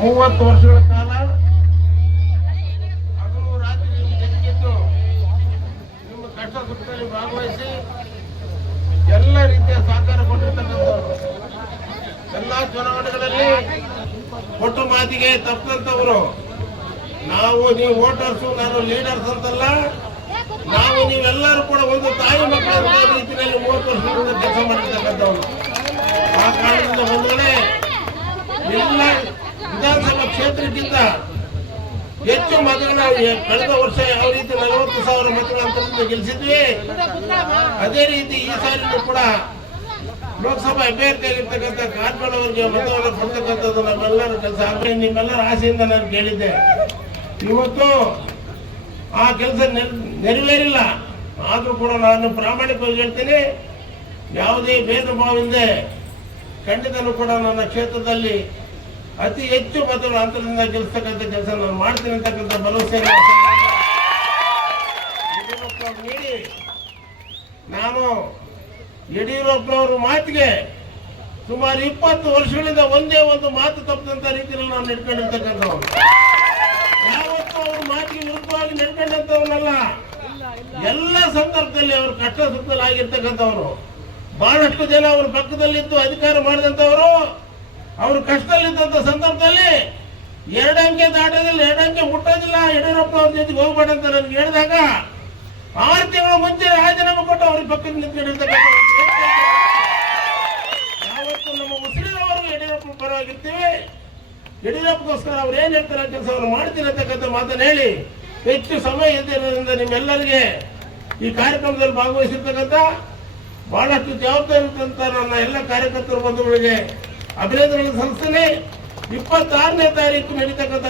ಮೂವತ್ತು ವರ್ಷಗಳ ಕಾಲ ಹಗಲು ರಾತ್ರಿ ನಿಮ್ಮ ಜೊತೆಗಿದ್ದು ನಿಮ್ಮ ಕಷ್ಟ ಸುಖದಲ್ಲಿ ಭಾಗವಹಿಸಿ ಎಲ್ಲ ರೀತಿಯ ಸಹಕಾರ ಕೊಟ್ಟಿರ್ತಕ್ಕಂಥವ್ರು. ಎಲ್ಲ ಚುನಾವಣೆಗಳಲ್ಲಿ ಕೊಟ್ಟು ಮಾತಿಗೆ ತಪ್ಪದಂತವರು ನಾವು ನೀವು ವೋಟರ್ಸು ನಾನು ಲೀಡರ್ಸ್ ಅಂತಲ್ಲ, ನಾವು ನೀವೆಲ್ಲರೂ ಕೂಡ ಒಂದು ತಾಯಿ ಮಕ್ಕಳ ರೀತಿಯಲ್ಲಿ ಮೂವತ್ತು ವರ್ಷದಿಂದ ಕೆಲಸ ಮಾಡಿರ್ತಕ್ಕಂಥವ್ರು. ಆ ಕಾರಣದಿಂದ ಬಂದರೆ ಎಲ್ಲ ವಿಧಾನಸಭಾ ಕ್ಷೇತ್ರಕ್ಕಿಂತ ಹೆಚ್ಚು ಮತಗಳ ಕಳೆದ ವರ್ಷ ಯಾವ ರೀತಿ ನಲವತ್ತು ಸಾವಿರ ಮತಗಳ ಅಂತರದಿಂದ ಗೆಲ್ಲಿಸಿದ್ವಿ ಅದೇ ರೀತಿ ಈ ಸಾರಿನೂ ಕೂಡ ಲೋಕಸಭಾ ಅಭ್ಯರ್ಥಿಯಾಗಿರ್ತಕ್ಕಂಥ ಕಾರ್ಕಳ ಅವರಿಗೆ ಮತವನ್ನು ಕೊಡ್ತಕ್ಕಂಥದ್ದು ನಮ್ಮೆಲ್ಲರ ಕೆಲಸ. ಆದರೆ ನಿಮ್ಮೆಲ್ಲರ ಆಸೆಯಿಂದ ನಾನು ಕೇಳಿದ್ದೆ. ಇವತ್ತು ಆ ಕೆಲಸ ನೆರವೇರಿಲ್ಲ. ಆದರೂ ಕೂಡ ನಾನು ಪ್ರಾಮಾಣಿಕವಾಗಿ ಹೇಳ್ತೀನಿ, ಯಾವುದೇ ಭೇದ ಇಲ್ಲದೆ ಖಂಡಿತನೂ ಕೂಡ ನನ್ನ ಕ್ಷೇತ್ರದಲ್ಲಿ ಅತಿ ಹೆಚ್ಚು ಮತಗಳು ಅಂತರದಿಂದ ಗೆಲ್ಲಿಸ್ತಕ್ಕಂಥ ಕೆಲಸ ನಾನು ಮಾಡ್ತೀನಿ ಅಂತಕ್ಕಂಥ ಭರವಸೆ ನೀಡಿ. ನಾನು ಯಡಿಯೂರಪ್ಪನವರ ಮಾತಿಗೆ ಸುಮಾರು ಇಪ್ಪತ್ತು ವರ್ಷಗಳಿಂದ ಒಂದೇ ಒಂದು ಮಾತು ತಪ್ಪದಂತ ರೀತಿಯಲ್ಲಿ ನಾನು ನಡ್ಕೊಂಡಿರ್ತಕ್ಕಂಥವ್ರು ಯಾವತ್ತೂ ಅವ್ರ ಮಾತಿಗೆ ವಿರುದ್ಧವಾಗಿ ನಡ್ಕೊಂಡಂತವನಲ್ಲ ಎಲ್ಲ ಸಂದರ್ಭದಲ್ಲಿ ಅವರು ಕಷ್ಟ ಸುಖದಲ್ಲಿ ಆಗಿರ್ತಕ್ಕಂಥವ್ರು ಬಹಳಷ್ಟು ಜನ ಅವ್ರ ಪಕ್ಕದಲ್ಲಿದ್ದು ಅಧಿಕಾರ ಮಾಡಿದಂಥವರು. ಅವರು ಕಷ್ಟದಲ್ಲಿದ್ದಂಥ ಸಂದರ್ಭದಲ್ಲಿ ಎರಡಂಕೆ ದಾಟೋದಿಲ್ಲ ಎರಡಂಕೆ ಮುಟ್ಟೋದಿಲ್ಲ. ಯಡಿಯೂರಪ್ಪ ಅವ್ರ ಜೊತೆಗೆ ಹೋಗ್ಬೇಡ ಅಂತ ನನ್ಗೆ ಹೇಳಿದಾಗ ಆರು ತಿಂಗಳ ಮುಂಚೆ ರಾಜೀನಾಮೆ ಕೊಟ್ಟು ಅವ್ರಿಗೆ ಪಕ್ಕದ ನಿಂತ್ಕೊಂಡಿರ್ತಕ್ಕಂಥ ಯಾವತ್ತು ನಮ್ಮ ಮುಸ್ಲಿಮವರು ಯಡಿಯೂರಪ್ಪ ಪರವಾಗಿರ್ತೀವಿ. ಯಡಿಯೂರಪ್ಪಗೋಸ್ಕರ ಅವ್ರು ಏನ್ ಹೇಳ್ತಾರೆ ಕೆಲಸ ಮಾಡ್ತೀನಿ ಅಂತಕ್ಕಂಥ ಮಾತನ್ನ ಹೇಳಿ ಹೆಚ್ಚು ಸಮಯ ಇದ್ದಿರೋದ್ರಿಂದ ನಿಮ್ಮೆಲ್ಲರಿಗೆ ಈ ಕಾರ್ಯಕ್ರಮದಲ್ಲಿ ಭಾಗವಹಿಸಿರ್ತಕ್ಕಂಥ ಬಹಳಷ್ಟು ಜವಾಬ್ದಾರಿ ನನ್ನ ಎಲ್ಲ ಕಾರ್ಯಕರ್ತರು ಬಂಧುಗಳಿಗೆ ಅಭಿನಂದನೆ ಸಂಸ್ಥೆನೇ ಇಪ್ಪತ್ತಾರನೇ ತಾರೀಕು ನಡೀತಕ್ಕಂಥ